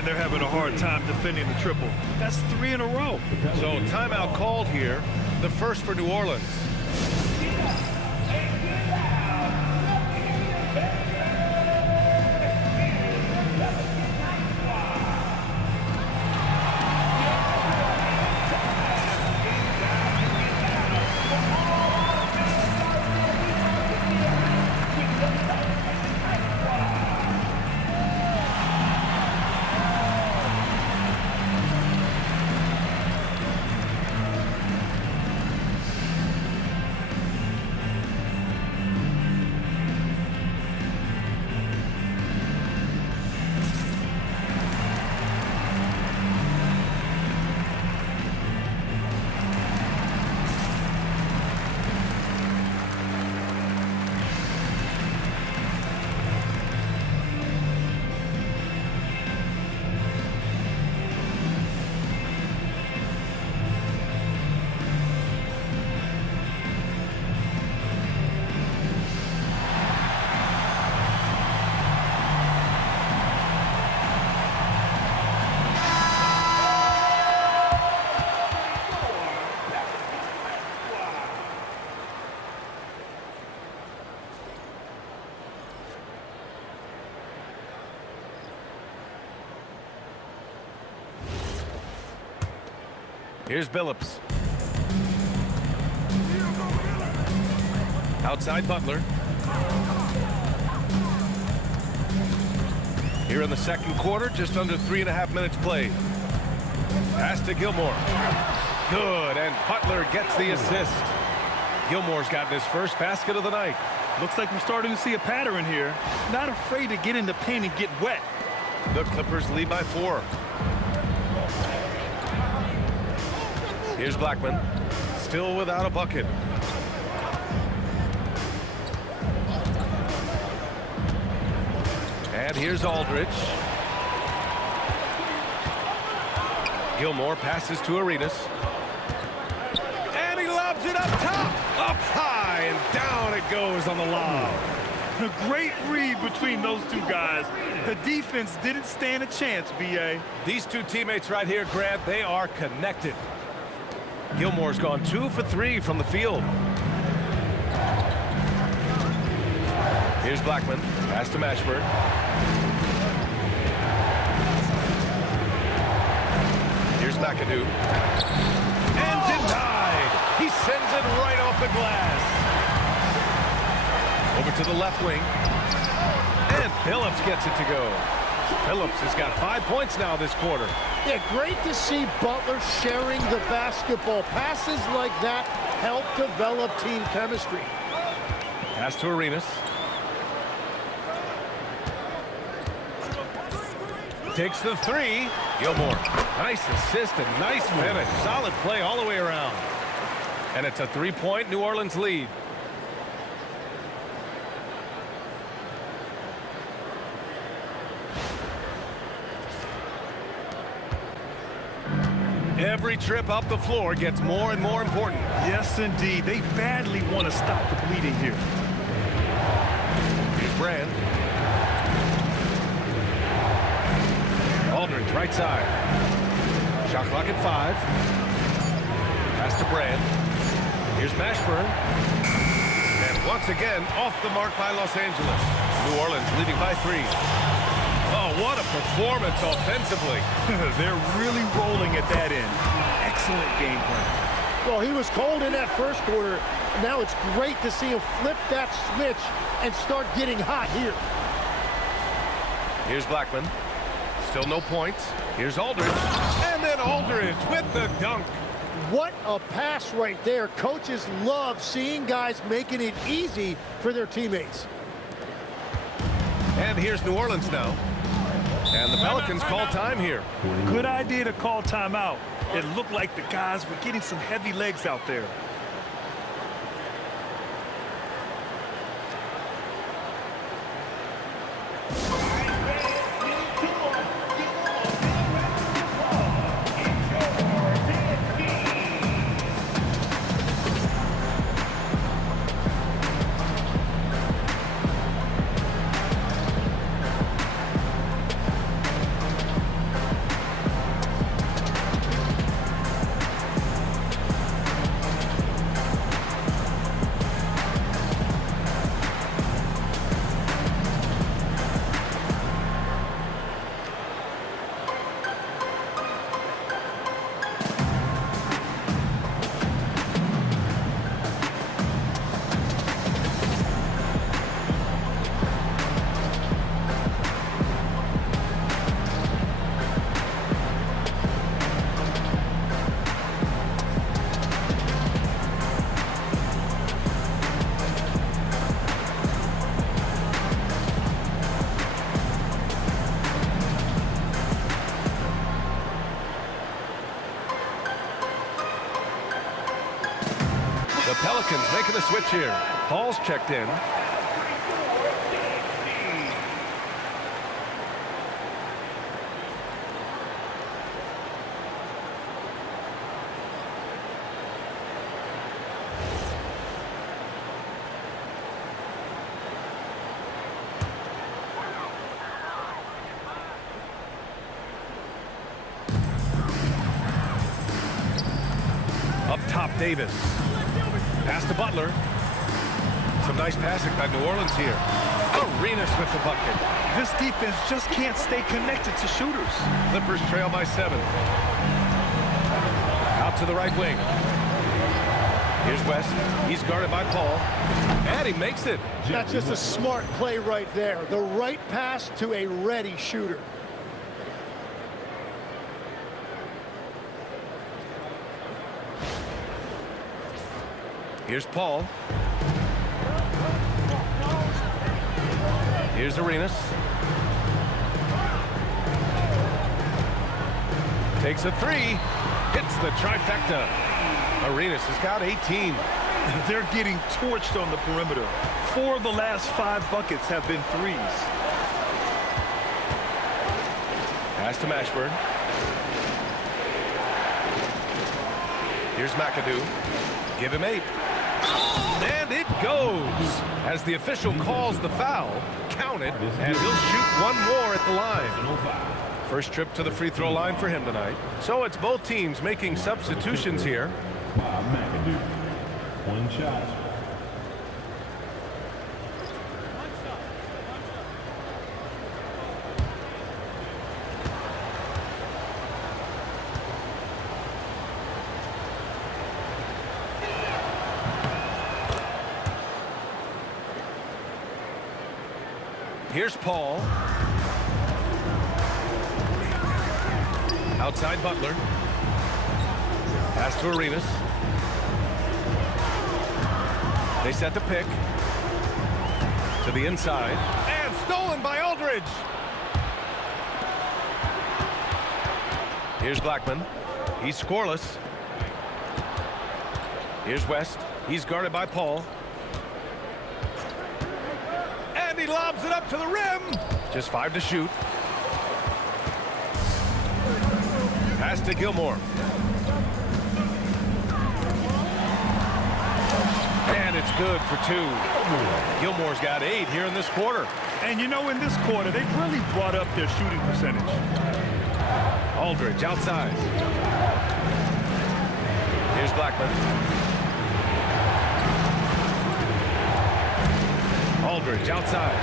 Man, they're having a hard time defending the triple. That's 3 in a row. So timeout called here, the first for New Orleans. Here's Billups. Outside Butler. Here in the second quarter, just under 3.5 minutes played. Pass to Gilmore. Good, and Butler gets the assist. Gilmore's gotten his first basket of the night. Looks like we're starting to see a pattern here. Not afraid to get in the paint and get wet. The Clippers lead by 4. Here's Blackman, still without a bucket. And here's Aldridge. Gilmore passes to Arenas. And he lobs it up top, up high, and down it goes on the lob. A great read between those two guys. The defense didn't stand a chance, B.A. These two teammates right here, Grant, they are connected. Gilmore's gone 2 for 3 from the field. Here's Blackman, pass to Mashburn. Here's McAdoo. And denied! He sends it right off the glass. Over to the left wing. And Billups gets it to go. Billups has got 5 points now this quarter. Yeah, great to see Butler sharing the basketball. Passes like that help develop team chemistry. Pass to Arenas. Takes the 3. Gilmore. Nice assist and nice finish. Solid play all the way around. And it's a 3-point New Orleans lead. Every trip up the floor gets more and more important. Yes, indeed. They badly want to stop the bleeding here. Here's Brand. Aldridge, right side. Shot clock at 5. Pass to Brand. Here's Mashburn. And once again, off the mark by Los Angeles. New Orleans leading by 3. Oh, what a performance offensively. They're really rolling at that end. Excellent game plan. Well, he was cold in that first quarter. Now it's great to see him flip that switch and start getting hot here. Here's Blackman. Still no points. Here's Aldridge. And then Aldridge with the dunk. What a pass right there. Coaches love seeing guys making it easy for their teammates. And here's New Orleans now. And the Pelicans call time here. Good idea to call timeout. It looked like the guys were getting some heavy legs out there. Pelicans making a switch here. Paul's checked in. Up top, Davis. Pass to Butler. Some nice passing by New Orleans here. Arenas with the bucket. This defense just can't stay connected to shooters. Clippers trail by 7. Out to the right wing. Here's West. He's guarded by Paul. And he makes it. That's just a smart play right there. The right pass to a ready shooter. Here's Paul. Here's Arenas. Takes a 3. Hits the trifecta. Arenas has got 18. They're getting torched on the perimeter. 4 of the last 5 buckets have been threes. Pass to Mashburn. Here's McAdoo. Give him 8. And it goes. As the official calls the foul, count it, and he'll shoot one more at the line. First trip to the free throw line for him tonight. So it's both teams making substitutions here. Bob McAdoo. 1 shot. Here's Paul. Outside Butler. Pass to Arenas. They set the pick. To the inside. And stolen by Aldridge. Here's Blackman. He's scoreless. Here's West. He's guarded by Paul. And he lobs it up to the rim. Just 5 to shoot. Pass to Gilmore. And it's good for 2. Gilmore's got 8 here in this quarter. And you know, in this quarter, they've really brought up their shooting percentage. Aldridge outside. Here's Blackman. Aldridge outside.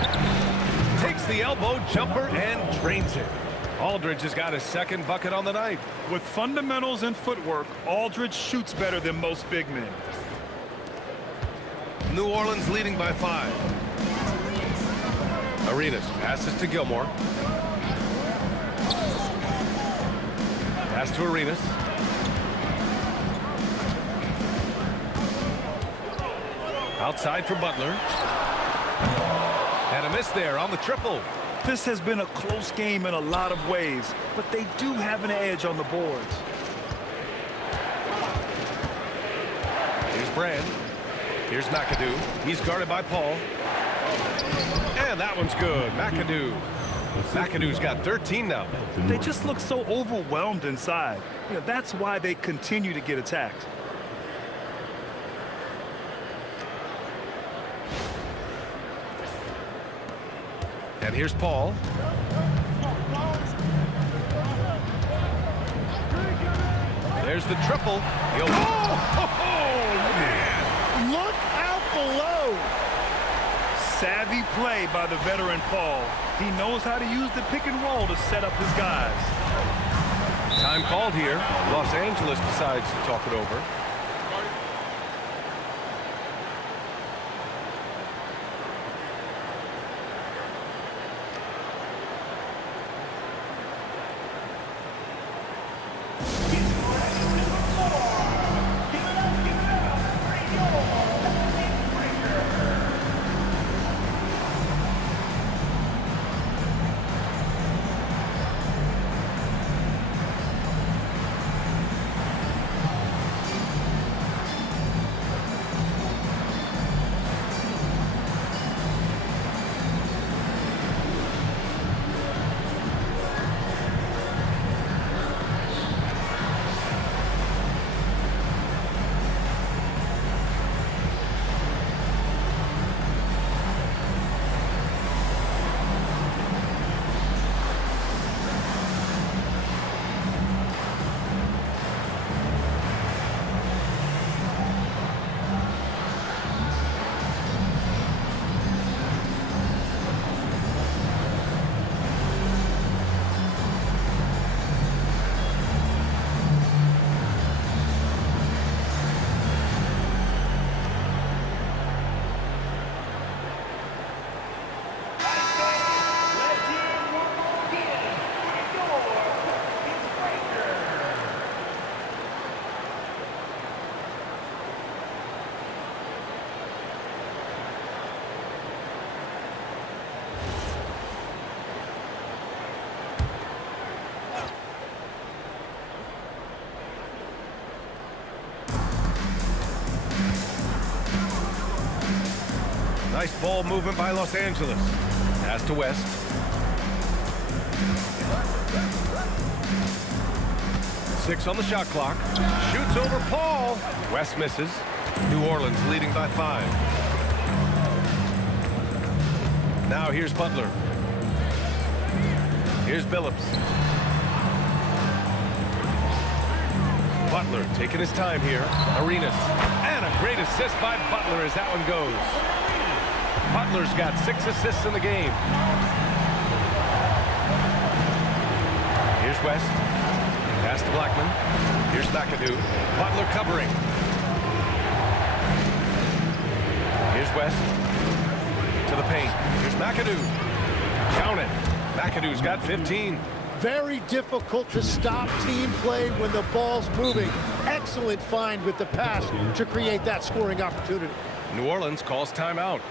Takes the elbow jumper and drains it. Aldridge has got his 2nd bucket on the night. With fundamentals and footwork, Aldridge shoots better than most big men. New Orleans leading by 5. Arenas passes to Gilmore. Pass to Arenas. Outside for Butler. And a miss there on the triple. This has been a close game in a lot of ways, but they do have an edge on the boards. Here's Brand. Here's McAdoo. He's guarded by Paul. And that one's good. McAdoo's got 13 now. They just look so overwhelmed inside. You know, that's why they continue to get attacked. And here's Paul. There's the triple. Man. Look out below. Savvy play by the veteran Paul. He knows how to use the pick and roll to set up his guys. Time called here. Los Angeles decides to talk it over. Nice ball movement by Los Angeles. Pass to West. Six on the shot clock. Shoots over Paul. West misses. New Orleans leading by 5. Now here's Butler. Here's Billups. Butler taking his time here. Arenas. And a great assist by Butler as that one goes. Butler's got 6 assists in the game. Here's West. Pass to Blackman. Here's McAdoo. Butler covering. Here's West. To the paint. Here's McAdoo. Count it. McAdoo's got 15. Very difficult to stop team play when the ball's moving. Excellent find with the pass to create that scoring opportunity. New Orleans calls timeout.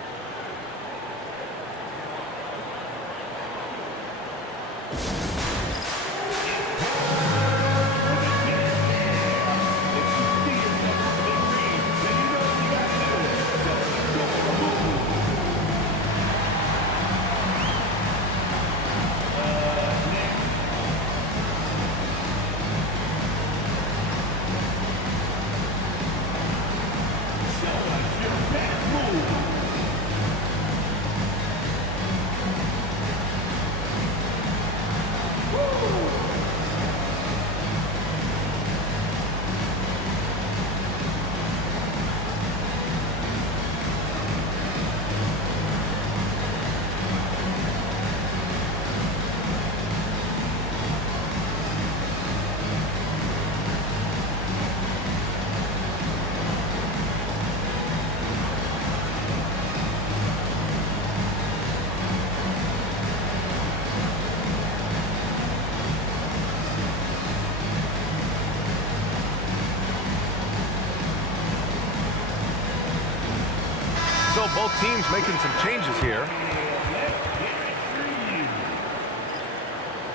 So both teams making some changes here.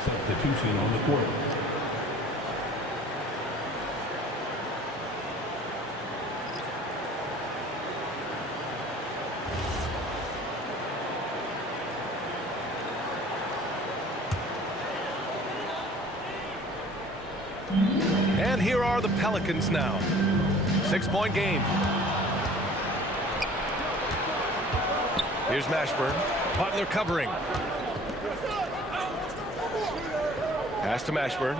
Substitution on the court. And here are the Pelicans now. 6-point game. Here's Mashburn. Butler covering. Pass to Mashburn.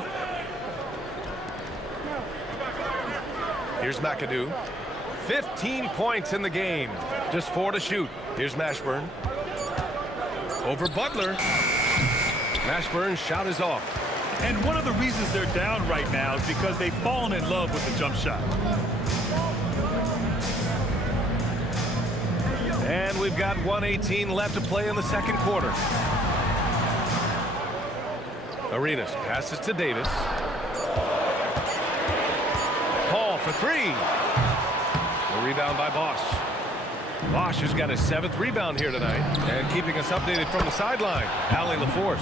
Here's McAdoo. 15 points in the game. Just 4 to shoot. Here's Mashburn. Over Butler. Mashburn's shot is off. And one of the reasons they're down right now is because they've fallen in love with the jump shot. And we've got 1:18 left to play in the second quarter. Arenas passes to Davis. Paul for 3. A rebound by Bosch. Bosch has got his 7th rebound here tonight. And keeping us updated from the sideline, Allie LaForce.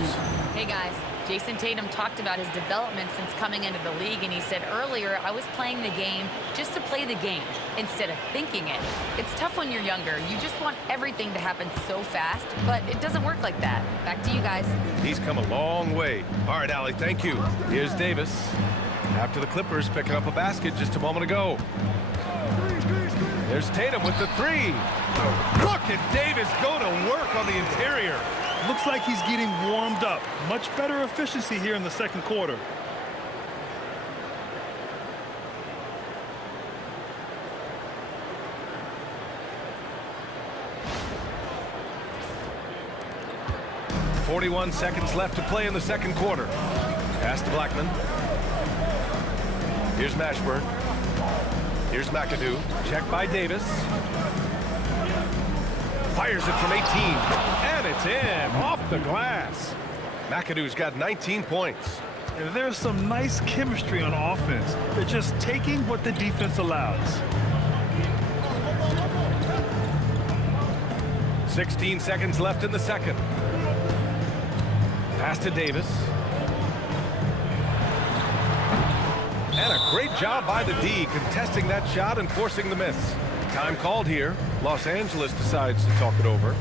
Hey guys, Jason Tatum talked about his development since coming into the league, and he said earlier, I was playing the game just to play the game instead of thinking it. It's tough when you're younger. You just want everything to happen so fast, but it doesn't work like that. Back to you guys. He's come a long way. All right, Allie, thank you. Here's Davis. After the Clippers picking up a basket just a moment ago. There's Tatum with the 3. Look at Davis go to work on the interior. Looks like he's getting warmed up. Much better efficiency here in the second quarter. .41 seconds left to play in the second quarter. Pass to Blackman. Here's Mashburn. Here's McAdoo. Check by Davis. Fires it from 18. And it's in. Off the glass. McAdoo's got 19 points. And there's some nice chemistry on offense. They're just taking what the defense allows. 16 seconds left in the second. Pass to Davis. And a great job by the D contesting that shot and forcing the miss. Time called here. Los Angeles decides to talk it over.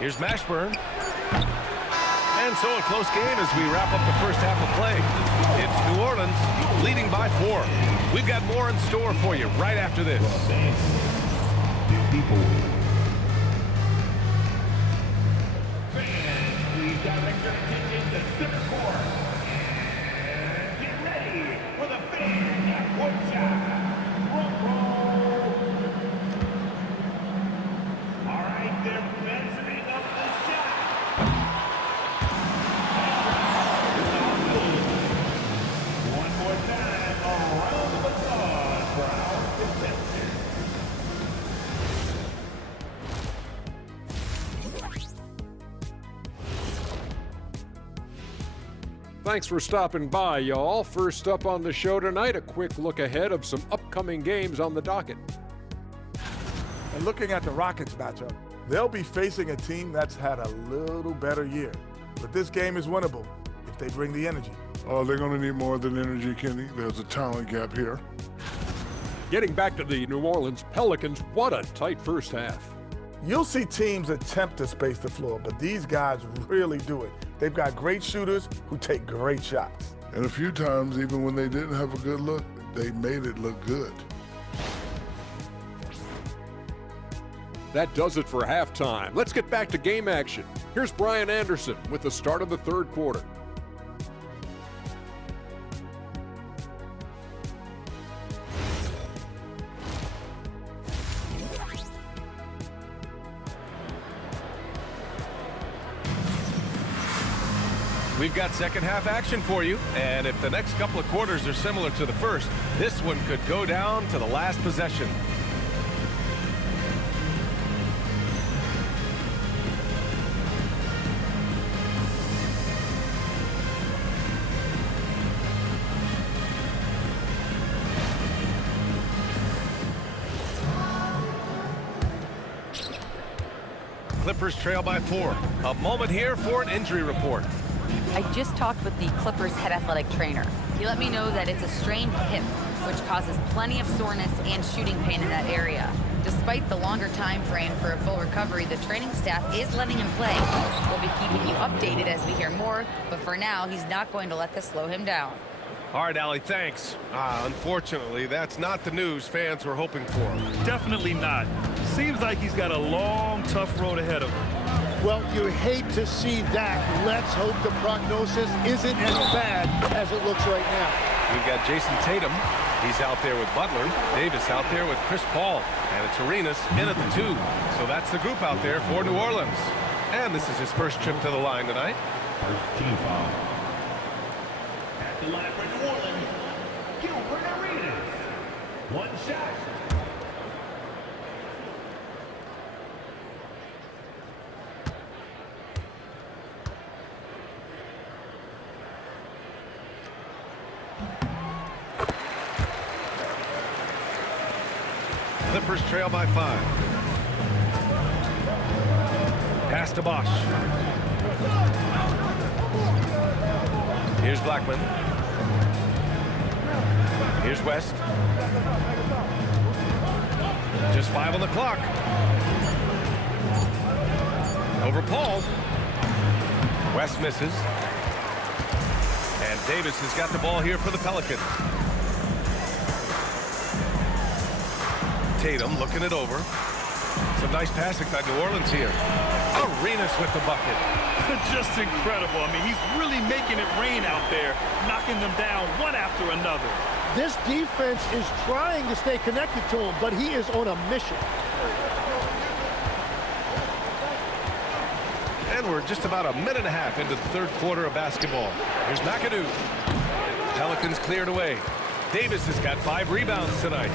Here's Mashburn. And so a close game as we wrap up the first half of play. It's New Orleans leading by 4. We've got more in store for you right after this. Los Angeles, 54. Fans, please direct your attention to center court. And get ready for the fan half-court shot. Drum roll. All right, they're measuring up the shot. One more time, a round of applause for our contestants. Thanks for stopping by, y'all. First up on the show tonight, a quick look ahead of some upcoming games on the docket. And looking at the Rockets matchup, they'll be facing a team that's had a little better year. But this game is winnable if they bring the energy. Oh, they're going to need more than energy, Kenny. There's a talent gap here. Getting back to the New Orleans Pelicans, what a tight first half. You'll see teams attempt to space the floor, but these guys really do it. They've got great shooters who take great shots. And a few times, even when they didn't have a good look, they made it look good. That does it for halftime. Let's get back to game action. Here's Brian Anderson with the start of the third quarter. We've got second half action for you, and if the next couple of quarters are similar to the first, this one could go down to the last possession. Clippers trail by 4. A moment here for an injury report. I just talked with the Clippers head athletic trainer. He let me know that it's a strained hip, which causes plenty of soreness and shooting pain in that area. Despite the longer time frame for a full recovery, the training staff is letting him play. We'll be keeping you updated as we hear more, but for now, he's not going to let this slow him down. All right, Allie, thanks. Unfortunately, that's not the news fans were hoping for. Definitely not. Seems like he's got a long, tough road ahead of him. Well, you hate to see that. Let's hope the prognosis isn't as bad as it looks right now. We've got Jason Tatum. He's out there with Butler. Davis out there with Chris Paul. And it's Arenas in at the 2. So that's the group out there for New Orleans. And this is his first trip to the line tonight. First team foul. At the line for New Orleans, Gilbert Arenas. One shot. Clippers trail by 5. Pass to Bosch. Here's Blackman. Here's West. Just 5 on the clock. Over Paul. West misses. And Davis has got the ball here for the Pelicans. Tatum looking it over. Some nice passing by New Orleans here. Arenas with the bucket. Just incredible. I mean, he's really making it rain out there, knocking them down one after another. This defense is trying to stay connected to him, but he is on a mission. And we're just about a minute and a half into the third quarter of basketball. Here's McAdoo. Pelicans cleared away. Davis has got 5 rebounds tonight.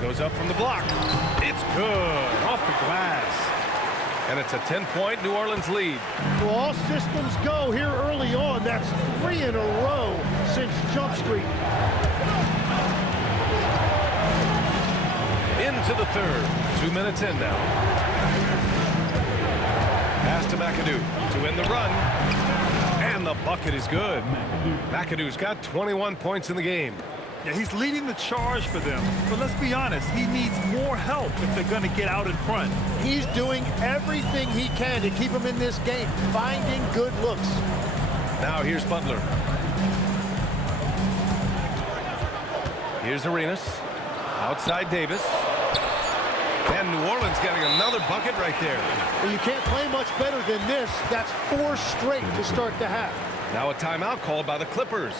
Goes up from the block. It's good. Off the glass. And it's a 10-point New Orleans lead. Well, all systems go here early on. That's 3 in a row since Jump Street. Into the third. 2 minutes in now. Pass to McAdoo to end the run. And the bucket is good. McAdoo's got 21 points in the game. Yeah, he's leading the charge for them. But let's be honest, he needs more help if they're going to get out in front. He's doing everything he can to keep him in this game, finding good looks. Now here's Butler. Here's Arenas. Outside Davis. And New Orleans getting another bucket right there. Well, you can't play much better than this. That's 4 straight to start the half. Now a timeout called by the Clippers.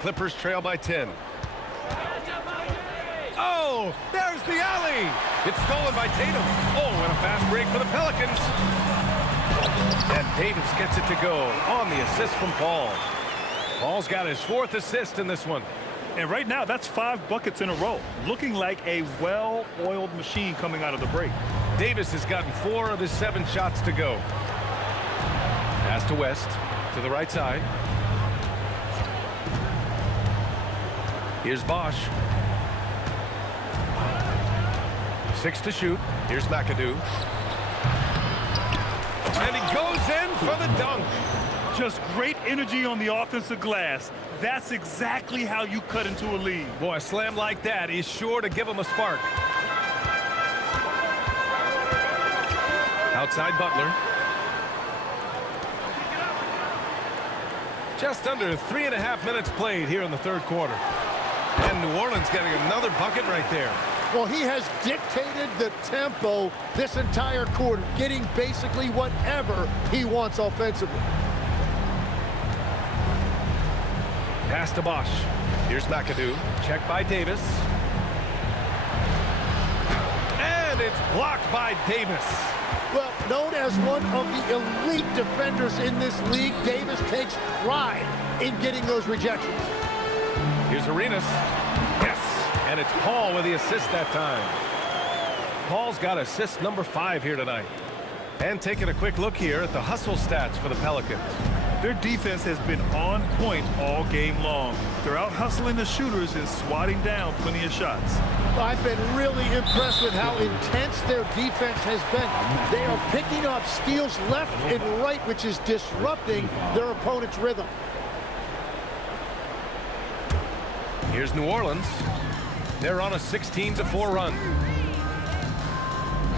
Clippers trail by 10. Oh, there's the alley. It's stolen by Tatum. Oh, and a fast break for the Pelicans. And Davis gets it to go on the assist from Paul. Paul's got his 4th assist in this one. And right now, that's 5 buckets in a row. Looking like a well-oiled machine coming out of the break. Davis has gotten 4 of his 7 shots to go. Pass to West, to the right side. Here's Bosch. 6 to shoot. Here's McAdoo. And he goes in for the dunk. Just great energy on the offensive glass. That's exactly how you cut into a lead. Boy, a slam like that is sure to give him a spark. Outside Butler. Just under 3.5 minutes played here in the third quarter. And New Orleans getting another bucket right there. Well, he has dictated the tempo this entire quarter, getting basically whatever he wants offensively. Pass to Bosch. Here's McAdoo. Checked by Davis. And it It's blocked by Davis. Well, known as one of the elite defenders in this league, Davis takes pride in getting those rejections. Here's Arenas. Yes, and it's Paul with the assist that time. Paul's got assist number 5 here tonight. And taking a quick look here at the hustle stats for the Pelicans. Their defense has been on point all game long. They're out hustling the shooters and swatting down plenty of shots. I've been really impressed with how intense their defense has been. They are picking up steals left and right, which is disrupting their opponent's rhythm. Here's New Orleans. They're on a 16-4 run.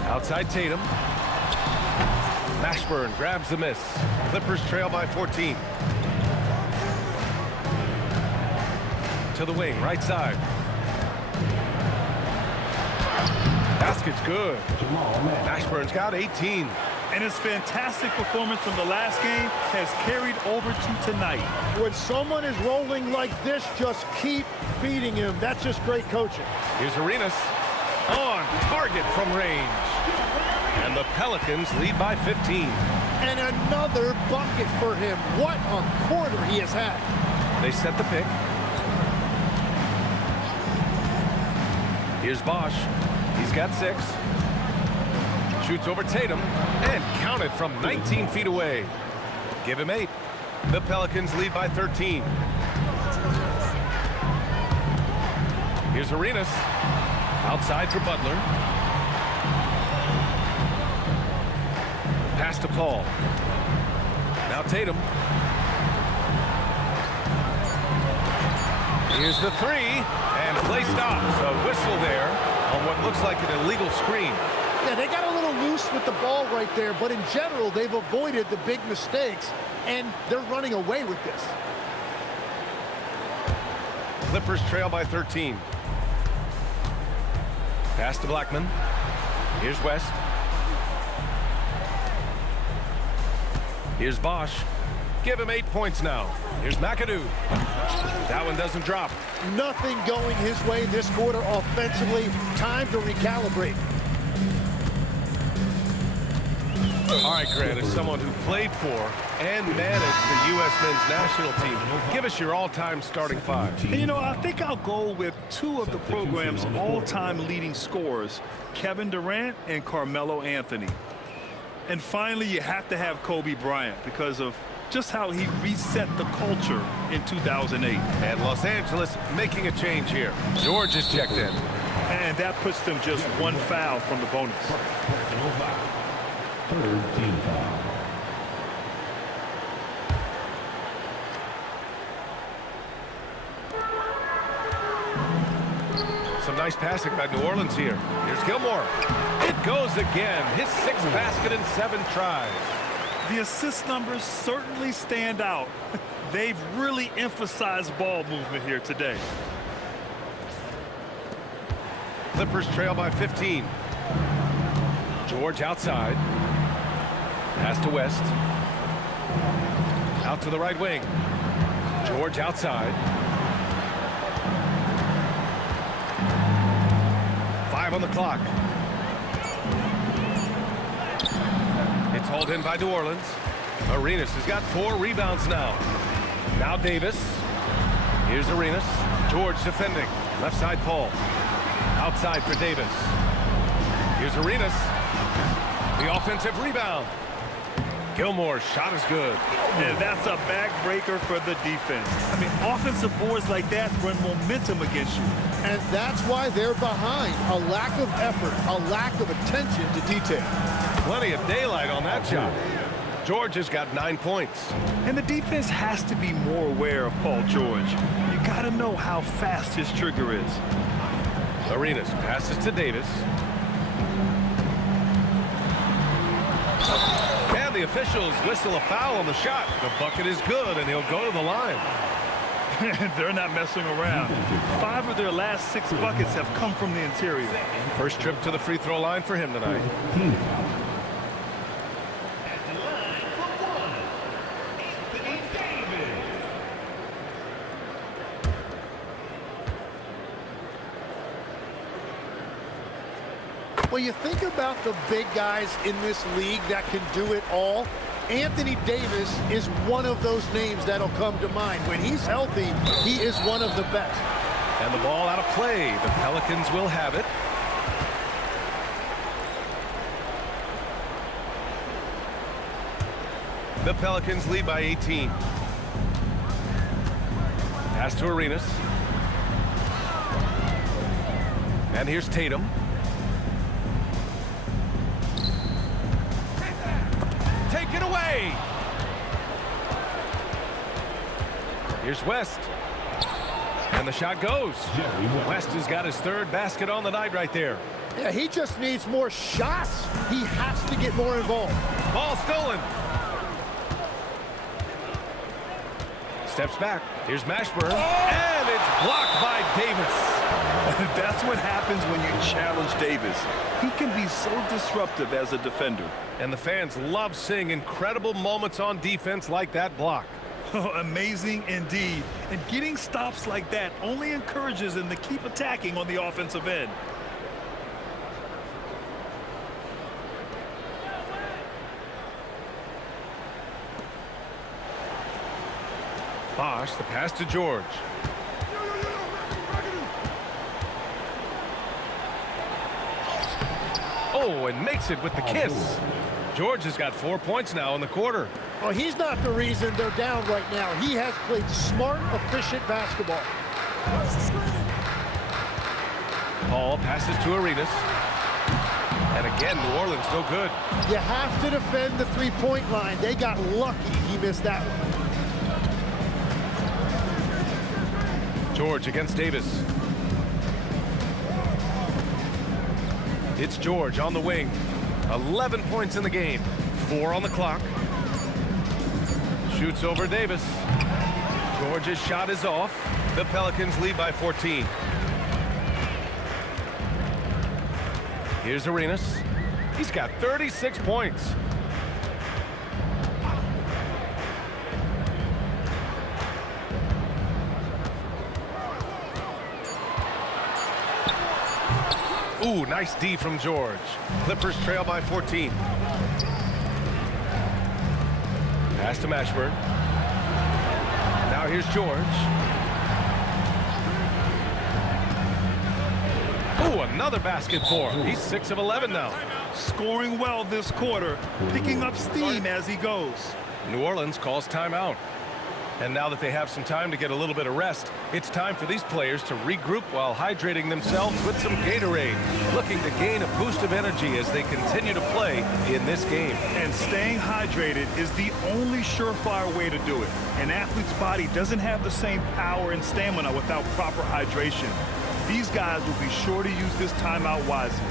Outside Tatum. Mashburn grabs the miss. Clippers trail by 14. To the wing, right side. Basket's good. Mashburn's got 18. And his fantastic performance from the last game has carried over to tonight. When someone is rolling like this, just keep feeding him. That's just great coaching. Here's Arenas. On target from range. And the Pelicans lead by 15. And another bucket for him. What a quarter he has had. They set the pick. Here's Bosch. He's got 6. Shoots over Tatum and counted from 19 feet away. Give him 8. The Pelicans lead by 13. Here's Arenas. Outside for Butler. Pass to Paul. Now Tatum. Here's the 3, and play stops. A whistle there on what looks like an illegal screen. Yeah, they got a little loose with the ball right there, but in general, they've avoided the big mistakes, and they're running away with this. Clippers trail by 13. Pass to Blackman. Here's West. Here's Bosch. Give him 8 points now. Here's McAdoo. That one doesn't drop. Nothing going his way this quarter offensively. Time to recalibrate. All right, Grant, as someone who played for and managed the U.S. men's national team, give us your all-time starting 5. And, you know, I think I'll go with 2 of the program's all-time leading scorers, Kevin Durant and Carmelo Anthony. And finally, you have to have Kobe Bryant because of just how he reset the culture in 2008. And Los Angeles making a change here. George is checked in. And that puts them just 1 foul from the bonus. Third team foul. Some nice passing by New Orleans here. Here's Gilmore. It goes again. His 6th basket in 7 tries. The assist numbers certainly stand out. They've really emphasized ball movement here today. Clippers trail by 15. George outside. Pass to West. Out to the right wing. George outside. 5 on the clock. It's hauled in by New Orleans. Arenas has got 4 rebounds now. Now Davis. Here's Arenas. George defending. Left side Paul. Outside for Davis. Here's Arenas. The offensive rebound. Gilmore's shot is good. And that's a backbreaker for the defense. I mean, offensive boards like that run momentum against you. And that's why they're behind. A lack of effort, a lack of attention to detail. Plenty of daylight on that shot. George has got 9 points. And the defense has to be more aware of Paul George. You got to know how fast his trigger is. Arenas passes to Davis. And the officials whistle a foul on the shot. The bucket is good, and he'll go to the line. They're not messing around. 5 of their last 6 buckets have come from the interior. First trip to the free throw line for him tonight. Team foul. At the line for 1, Anthony Davis. Well, you think about the big guys in this league that can do it all. Anthony Davis is one of those names that'll come to mind. When he's healthy, he is one of the best. And the ball out of play. The Pelicans will have it. The Pelicans lead by 18. Pass to Arenas. And here's Tatum. Take it away. Here's West. And the shot goes. West has got his third basket on the night right there. Yeah, he just needs more shots. He has to get more involved. Ball stolen. Steps back. Here's Mashburn. And it's blocked by Davis. That's what happens when you challenge Davis. He can be so disruptive as a defender. And the fans love seeing incredible moments on defense like that block. Amazing indeed. And getting stops like that only encourages him to keep attacking on the offensive end. Bosch, the pass to George. Oh, and makes it with the kiss. George has got 4 points now in the quarter. Well, he's not the reason they're down right now. He has played smart, efficient basketball. Paul passes to Arenas. And again, New Orleans no good. You have to defend the three-point line. They got lucky he missed that one. George against Davis. It's George on the wing. 11 points in the game. 4 on the clock. Shoots over Davis. George's shot is off. The Pelicans lead by 14. Here's Arenas. He's got 36 points. Ooh, nice D from George. Clippers trail by 14. Pass to Mashburn. Now here's George. Ooh, another basket for him. He's 6 of 11 now. Scoring well this quarter, picking up steam as he goes. New Orleans calls timeout. And now that they have some time to get a little bit of rest, it's time for these players to regroup while hydrating themselves with some Gatorade, looking to gain a boost of energy as they continue to play in this game. And staying hydrated is the only surefire way to do it. An athlete's body doesn't have the same power and stamina without proper hydration. These guys will be sure to use this timeout wisely.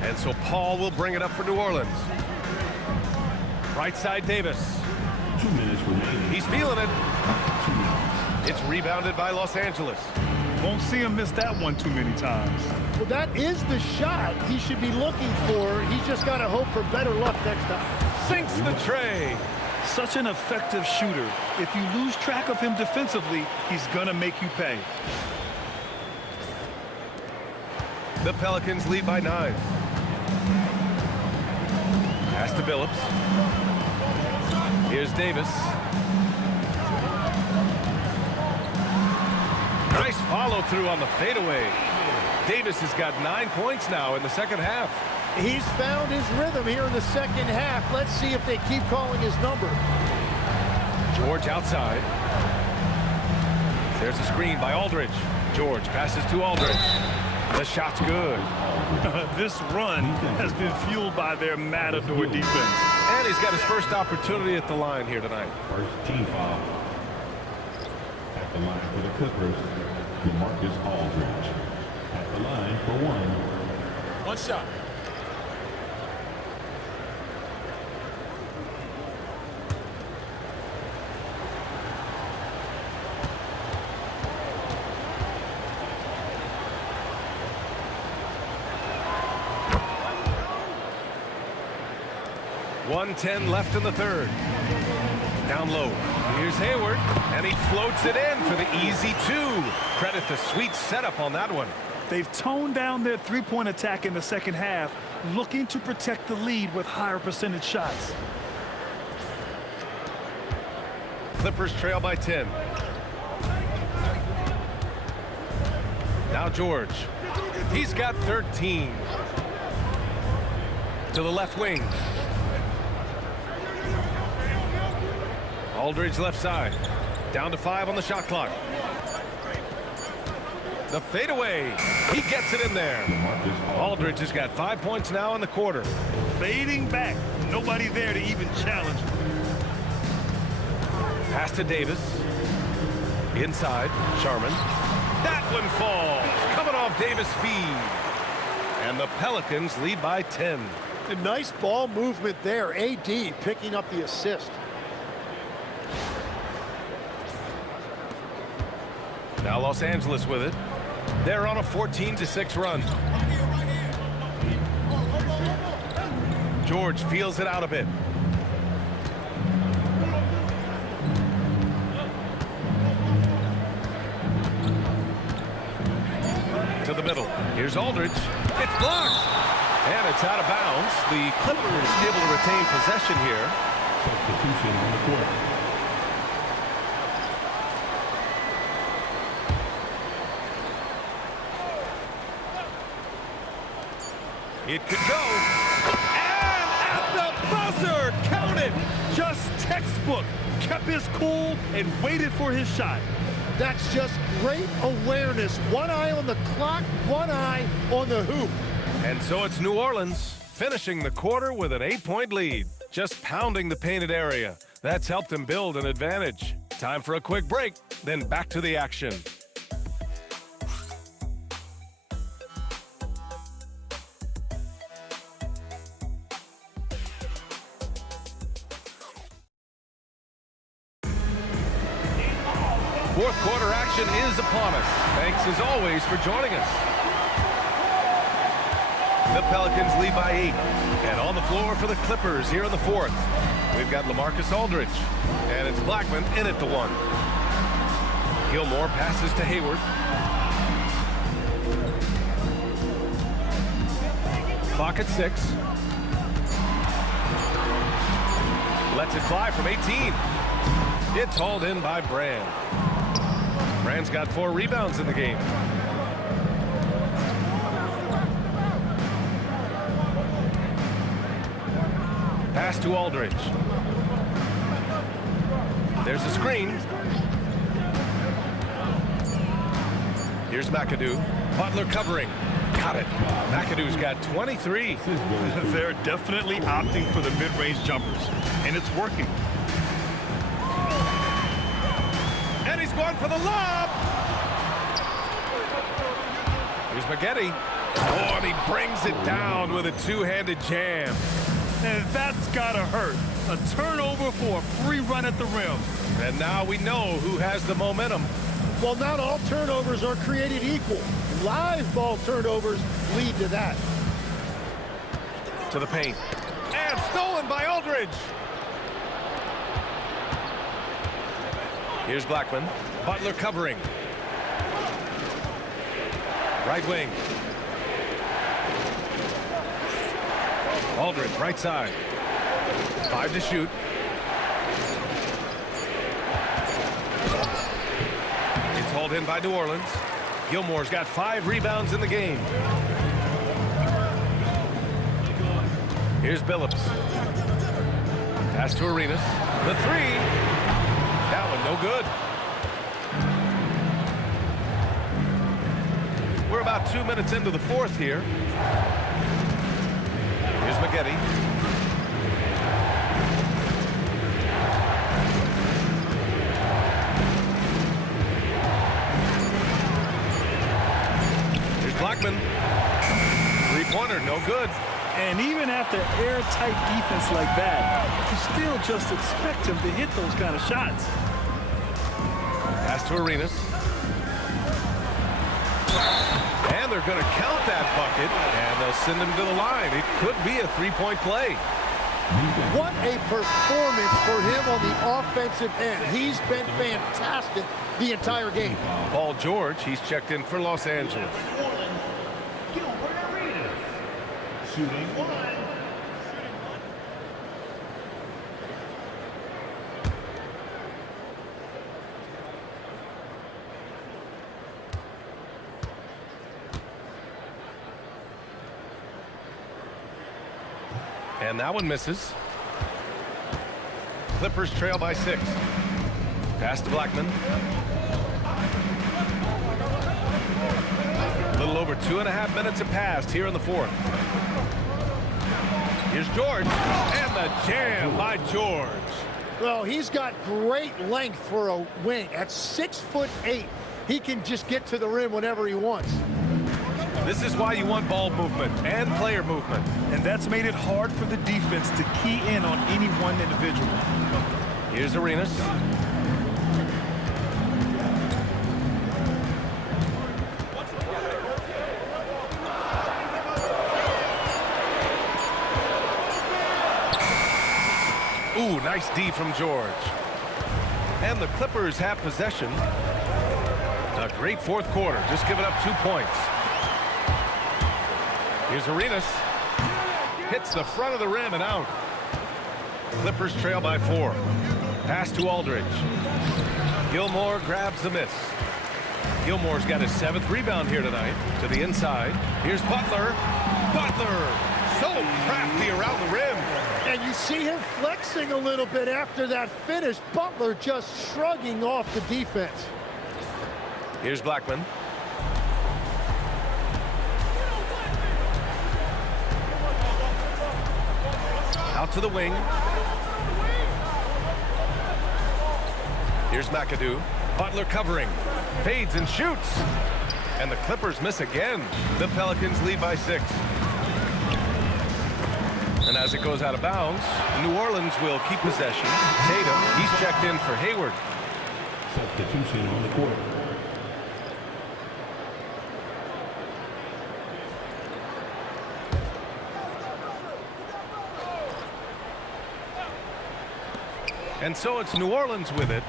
And so Paul will bring it up for New Orleans. Right side Davis. 2 minutes remaining. He's feeling it. It's rebounded by Los Angeles. Won't see him miss that one too many times. Well, that is the shot he should be looking for. He's just got to hope for better luck next time. Sinks the tray. Such an effective shooter. If you lose track of him defensively, he's gonna make you pay. The Pelicans lead by 9. Pass to Billups. Here's Davis. Nice follow through on the fadeaway. Davis has got 9 points now in the second half. He's found his rhythm here in the second half. Let's see if they keep calling his number. George outside. There's a screen by Aldridge. George passes to Aldridge. The shot's good. This run has been fueled by their matador defense. And he's got his first opportunity at the line here tonight. First team foul. At the line for the Clippers, DeMarcus Aldridge. At the line for one. One shot. .110 left in the third. Down low. Here's Hayward, and he floats it in for the easy two. Credit the sweet setup on that one. They've toned down their three-point attack in the second half, looking to protect the lead with higher percentage shots. Clippers trail by 10. Now George. He's got 13. To the left wing. Aldridge left side. Down to 5 on the shot clock. The fadeaway. He gets it in there. Aldridge has got 5 points now in the quarter. Fading back. Nobody there to even challenge. Pass to Davis. Inside. Sharman. That one falls. Coming off Davis' feed. And the Pelicans lead by 10. A nice ball movement there. AD picking up the assist. Now Los Angeles with it. They're on a 14-6 run. George feels it out a bit. To the middle. Here's Aldridge. It's blocked. And it's out of bounds. The Clippers able to retain possession here. Substitution on the court. It could go. And at the buzzer, count it. Just textbook. Kept his cool and waited for his shot. That's just great awareness. One eye on the clock, one eye on the hoop. And so it's New Orleans finishing the quarter with an 8-point lead. Just pounding the painted area. That's helped them build an advantage. Time for a quick break, then back to the action. Fourth quarter action is upon us. Thanks as always for joining us. The Pelicans lead by 8. And on the floor for the Clippers here in the fourth. We've got LaMarcus Aldridge. And it's Blackman in at the 1. Gilmore passes to Hayward. Clock at 6. Lets it fly from 18. It's hauled in by Brand. Brand's got 4 rebounds in the game. Pass to Aldridge. There's a screen. Here's McAdoo. Butler covering. Got it. McAdoo's got 23. They're definitely opting for the mid-range jumpers, and it's working. And he's going for the lob. Here's Maggette. Oh, and he brings it down with a two-handed jam. And that's gotta hurt. A turnover for a free run at the rim. And now we know who has the momentum. Well, not all turnovers are created equal. Live ball turnovers lead to that. To the paint. And stolen by Aldridge. Here's Blackman. Butler covering. Right wing. Aldridge, right side. 5 to shoot. called in by New Orleans. Gilmore's got 5 rebounds in the game. Here's Billups. Pass to Arenas. The 3. That one no good. We're about 2 minutes into the fourth here. Here's Maggette. Here's Blackman. Three-pointer, no good. And even after airtight defense like that, you still just expect him to hit those kind of shots. Pass to Arenas. And they're going to count that bucket, and they'll send him to the line. It could be a three-point play. What a performance for him on the offensive end. He's been fantastic the entire game. Paul George, he's checked in for Los Angeles. Shooting 1. And that one misses. Clippers trail by 6. Pass to Blackman. A little over 2.5 minutes have passed here in the fourth. Here's George, and the jam by George. Well, he's got great length for a wing. At 6'8", he can just get to the rim whenever he wants. This is why you want ball movement and player movement. And that's made it hard for the defense to key in on any one individual. Here's Arenas. Ooh, nice D from George. And the Clippers have possession. A great fourth quarter, just giving up 2 points. Here's Arenas. Hits the front of the rim and out. Clippers trail by 4. Pass to Aldridge. Gilmore grabs the miss. Gilmore's got his 7th rebound here tonight. To the inside. Here's Butler. Butler! So crafty around the rim. And you see him flexing a little bit after that finish. Butler just shrugging off the defense. Here's Blackman. Out to the wing. Here's McAdoo. Butler covering. Fades and shoots. And the Clippers miss again. The Pelicans lead by 6. And as it goes out of bounds, New Orleans will keep possession. Tatum, he's checked in for Hayward. Substitution on the court. And so it's New Orleans with it.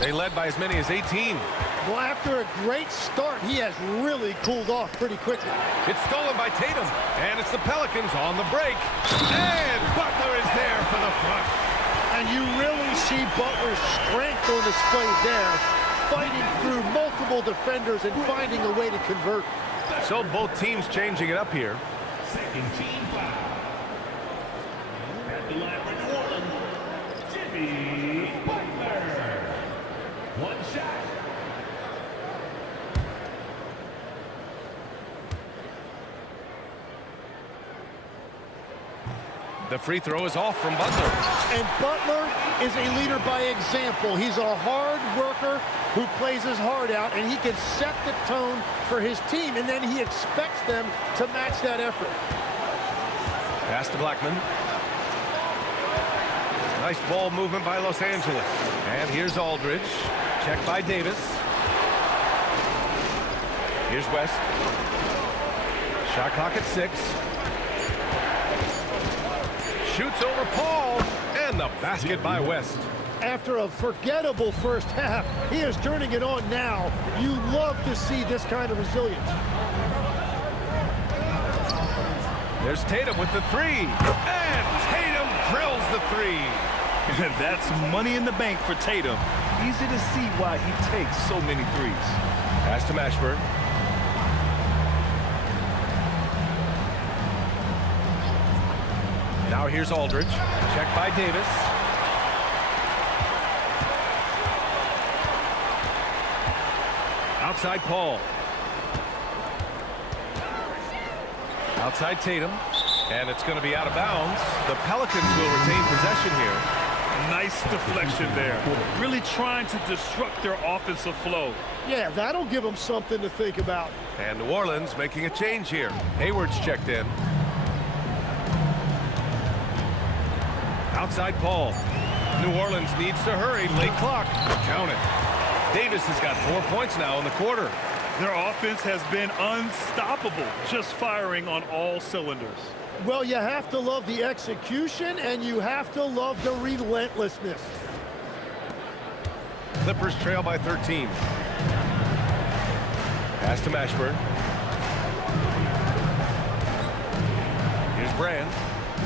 They led by as many as 18. Well, after a great start, he has really cooled off pretty quickly. It's stolen by Tatum, and it's the Pelicans on the break. And Butler is there for the front. And you really see Butler's strength on display there, fighting through multiple defenders and finding a way to convert. So both teams changing it up here. Second team foul. At the line for New Orleans, Jimmy Butler. One shot. The free throw is off from Butler. And Butler is a leader by example. He's a hard worker who plays his heart out, and he can set the tone for his team, and then he expects them to match that effort. Pass to Blackman. Nice ball movement by Los Angeles. And here's Aldridge. Checked by Davis. Here's West. Shot clock at 6. Shoots over Paul, and the basket by West. After a forgettable first half, he is turning it on now. You love to see this kind of resilience. There's Tatum with the 3, and Tatum drills the 3. That's money in the bank for Tatum. easy to see why he takes so many threes. Pass to Mashburn. Now here's Aldridge. Checked by Davis. Outside Paul. Outside Tatum. And it's going to be out of bounds. The Pelicans will retain possession here. Nice deflection there. Really trying to disrupt their offensive flow. Yeah, that'll give them something to think about. And New Orleans making a change here. Hayward's checked in. Outside Paul. New Orleans needs to hurry. Late clock. Count it. Davis has got 4 points now in the quarter. Their offense has been unstoppable, just firing on all cylinders. Well, you have to love the execution, and you have to love the relentlessness. Clippers trail by 13. Pass to Mashburn. Here's Brand.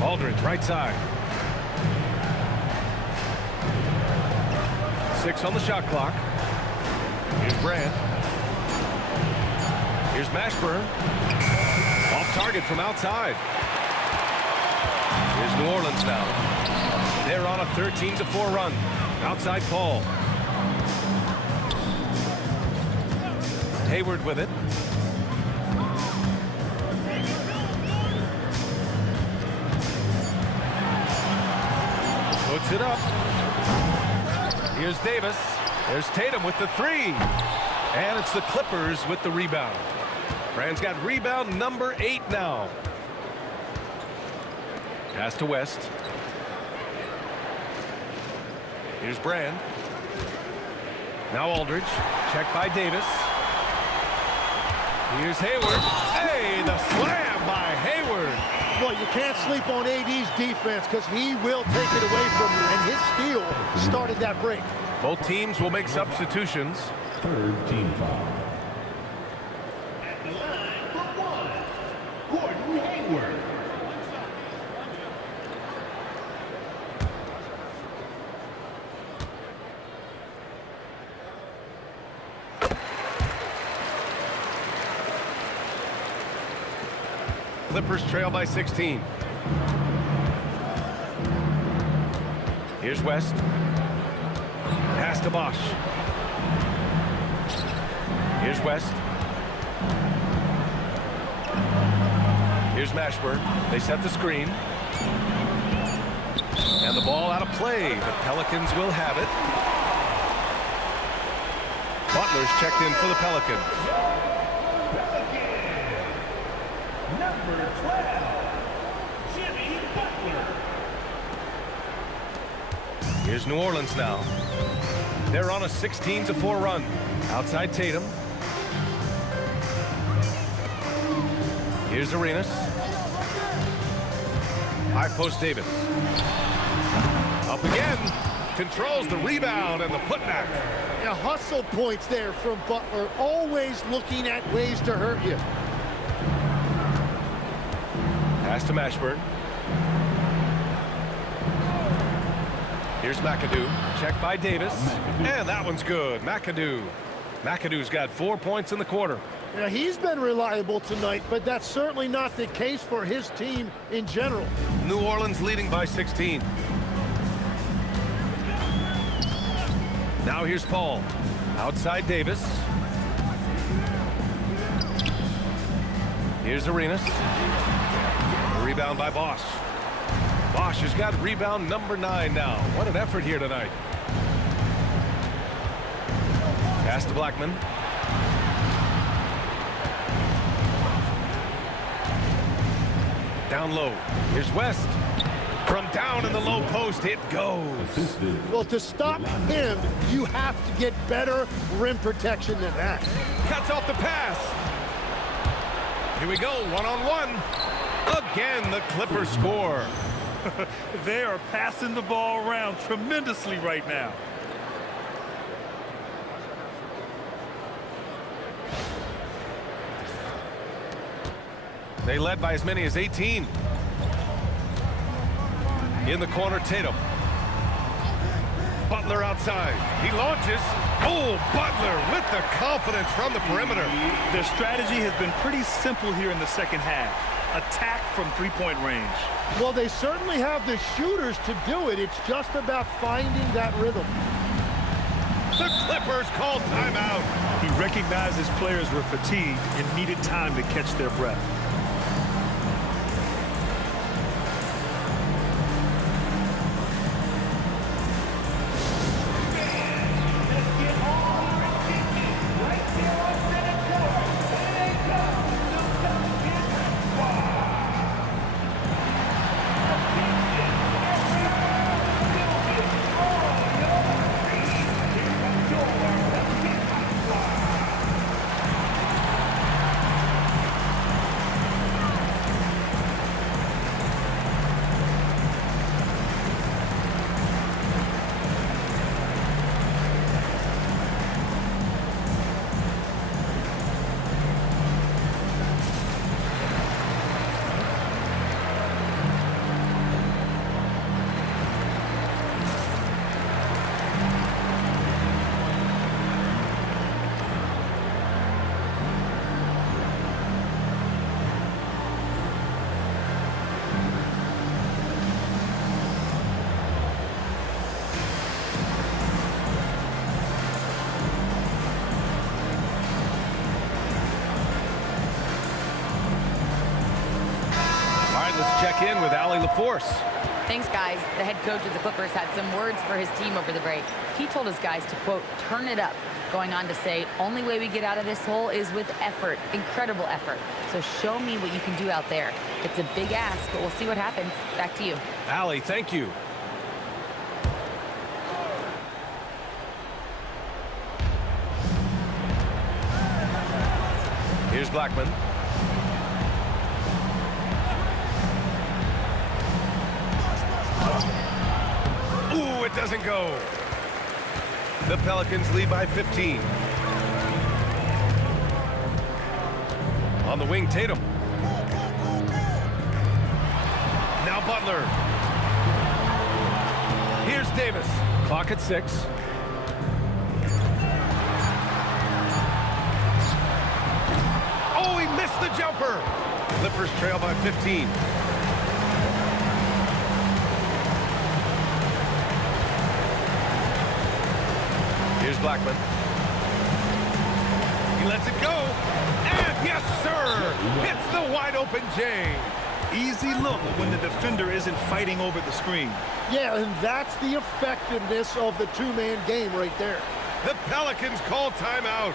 Aldridge, right side. 6 on the shot clock. Here's Brand. Here's Mashburn. Off target from outside. Here's New Orleans now. They're on a 13-4 run. Outside Paul. Hayward with it. Puts it up. Here's Davis. There's Tatum with the three. And it's the Clippers with the rebound. Brand's got rebound number 8 now. Pass to West. Here's Brand. Now Aldridge. Checked by Davis. Here's Hayward. Hey, the slam by Hayward. Well, you can't sleep on AD's defense because he will take it away from you, and his steal started that break. Both teams will make substitutions. Third team foul. At the line for one, Gordon Hayward. Clippers trail by 16. Here's West. Pass to Bosch. Here's West. Here's Mashburn. They set the screen. And the ball out of play. The Pelicans will have it. Butler's checked in for the Pelicans. Number 12, Jimmy Butler. Here's New Orleans now. They're on a 16-4 run. Outside Tatum. Here's Arenas. High post Davis. Up again. Controls the rebound and the putback. Yeah, hustle points there from Butler, always looking at ways to hurt you. Pass to Mashburn. Here's McAdoo. Checked by Davis. And that one's good. McAdoo's got 4 points in the quarter. Yeah, he's been reliable tonight, but that's certainly not the case for his team in general. New Orleans leading by 16. Now here's Paul. Outside Davis. Here's Arenas. Rebound by Bosch. Bosch has got rebound number 9 now. What an effort here tonight. Pass to Blackman. Down low. Here's West. From down in the low post, it goes. Well, to stop him, you have to get better rim protection than that. Cuts off the pass. Here we go, one-on-one. Again, the Clippers score. They are passing the ball around tremendously right now. They led by as many as 18. In the corner, Tatum. Butler outside. He launches. Oh, Butler with the confidence from the perimeter. Their strategy has been pretty simple here in the second half. Attack from three-point range. Well, they certainly have the shooters to do it. It's just about finding that rhythm. The Clippers call timeout. He recognized his players were fatigued and needed time to catch their breath. Check in with Allie LaForce. Thanks, guys. The head coach of the Clippers had some words for his team over the break. He told his guys to, quote, turn it up, going on to say, only way we get out of this hole is with effort, incredible effort. So show me what you can do out there. It's a big ask, but we'll see what happens. Back to you. Allie, thank you. Here's Blackman. Ooh, it doesn't go. The Pelicans lead by 15. On the wing, Tatum. Now Butler. Here's Davis. Clock at 6. Oh, he missed the jumper. Clippers trail by 15. Here's Blackman. He lets it go. And yes, sir! Hits the wide open J. Easy look when the defender isn't fighting over the screen. Yeah, and that's the effectiveness of the two-man game right there. The Pelicans call timeout.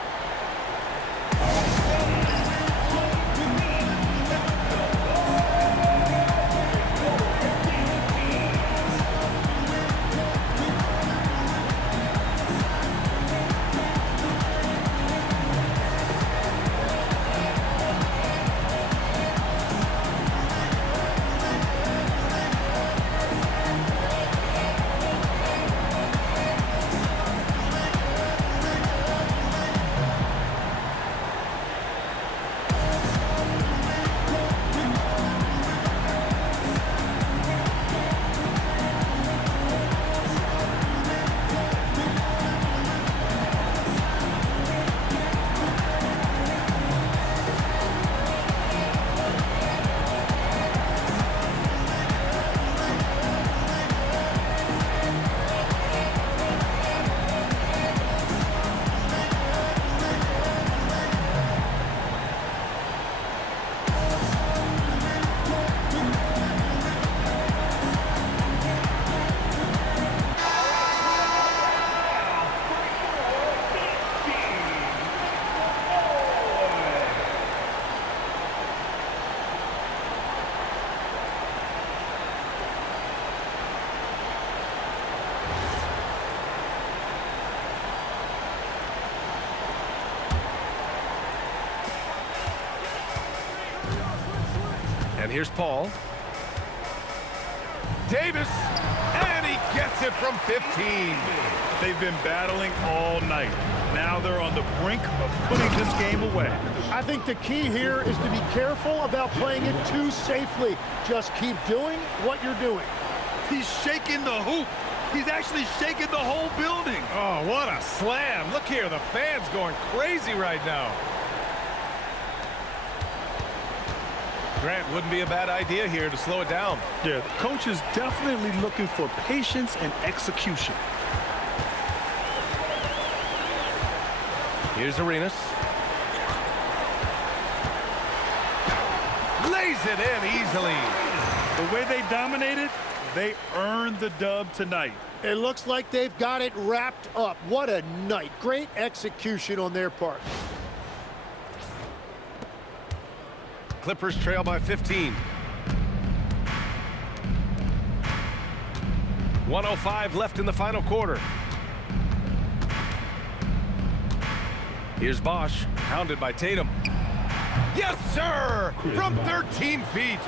And here's Paul. Davis, and he gets it from 15. They've been battling all night. Now they're on the brink of putting this game away. I think the key here is to be careful about playing it too safely. Just keep doing what you're doing. He's shaking the hoop. He's actually shaking the whole building. Oh, what a slam. Look here, the fans going crazy right now. Grant, wouldn't be a bad idea here to slow it down. Yeah, the coach is definitely looking for patience and execution. Here's Arenas. Lays it in easily. The way they dominated, they earned the dub tonight. It looks like they've got it wrapped up. What a night. Great execution on their part. Clippers trail by 15. 1:05 left in the final quarter. Here's Bosch, hounded by Tatum. Yes, sir! From 13 feet.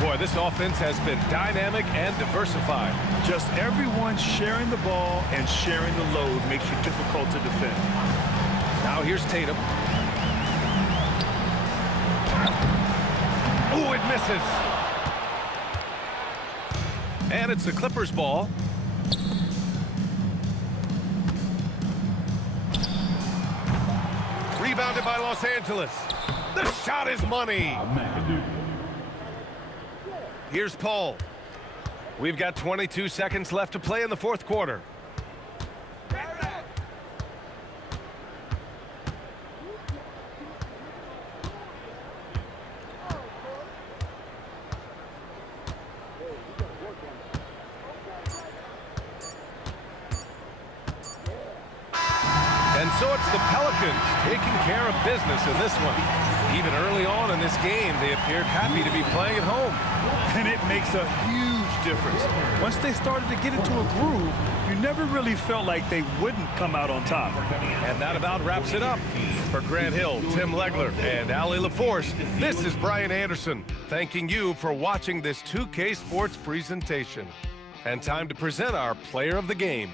Boy, this offense has been dynamic and diversified. Just everyone sharing the ball and sharing the load makes you difficult to defend. Now here's Tatum. Oh, it misses. And it's the Clippers' ball. Rebounded by Los Angeles. The shot is money. Here's Paul. We've got 22 seconds left to play in the fourth quarter. And so it's the Pelicans taking care of business in this one. Even early on in this game, they appeared happy to be playing at home. And it makes a huge difference. Once they started to get into a groove, you never really felt like they wouldn't come out on top. And that about wraps it up. For Grant Hill, Tim Legler, and Ali LaForce, this is Brian Anderson, thanking you for watching this 2K Sports presentation. And time to present our player of the game.